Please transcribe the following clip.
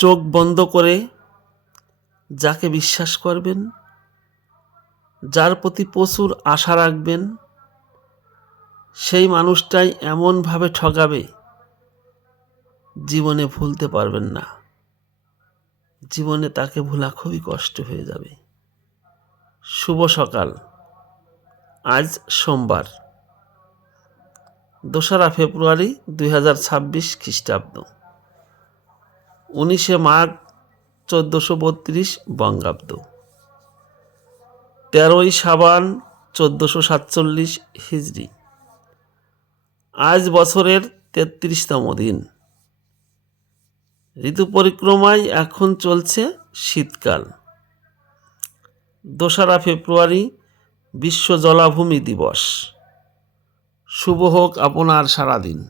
চোখ বন্ধ করে যাকে বিশ্বাস করবেন, যার প্রতি প্রচুর আশা রাখবেন, সেই মানুষটাই এমনভাবে ঠকাবে জীবনে ভুলতে পারবেন না। জীবনে তাকে ভোলা খুবই কষ্ট হয়ে যাবে। শুভ সকাল। আজ সোমবার 2রা ফেব্রুয়ারি 2026 খ্রিস্টাব্দ, 19শে মাঘ 1432 বঙ্গাব্দ, 13ই সাবান 1447 হিজরি। আজ বছরের 33তম দিন। ঋতু পরিক্রমায় এখন চলছে শীতকাল। 2রা ফেব্রুয়ারি বিশ্ব জলাভূমি দিবস। শুভ হোক আপনার সারাদিন।